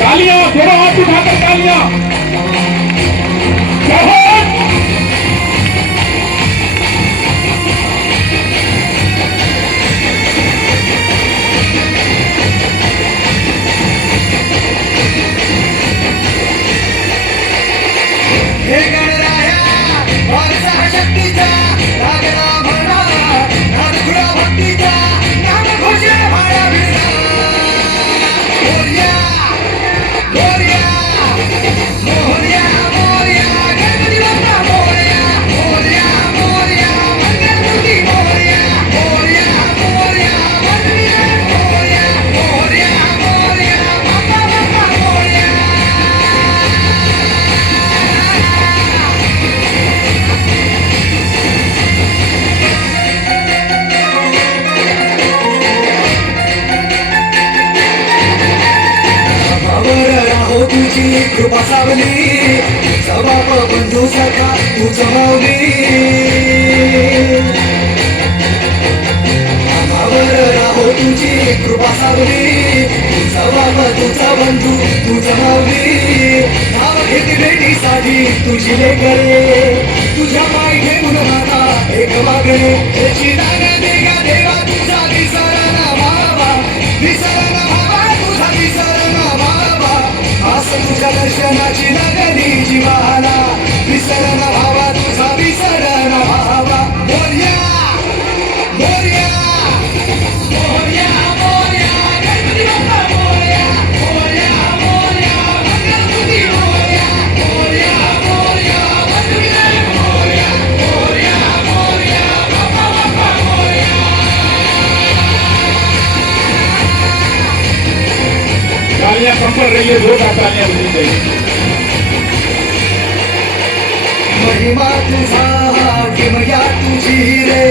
तालियां, दोनों हाथ उठाकर तालियां। हे गणराया वारसा शक्तीचा लागला म्हणा नाद खुळा भक्तीचा नाम घोषे भाळा भिडा मोरया मोरया मोरया मोरया गणपती बाप्पा मोरया मोरया मोरया मंगलमूर्ती मोरया मोरया मोरया वंदनीय मोरया मोरया मोरया बाप्पा बाप्पा मोरया राहो तुझी कृपा सावली सबाप बंधू सखा तुझ माऊली राहो तुझी कृपा सावली सबाप तुझा बंधू तुझ माऊली नाव घेती भेटीसाठी तुझी लेकरे तुझ्या पाय घेऊन माता एक मागणे त्याची दान देगा देवा तुझा विसरणा भावा विसरणा भावा तुझा विसरणा भावा असं तुझ्या दर्शनाची लागली जीवाला विसरणा भावा तुझा विसरणा भावा मोरया मोरया मोरया मोरया गणपती बाप्पा मोरया मोरया मोरया मंगलमूर्ती मोरया मोरया मोरया वंदनीय मोरया मोरया मोरया बाप्पा बाप्पा मोरया तालियां कम पड़ रही है, जोरदार तालियां बजनी चाहिए। महिमा तुझा किमया तुझी रे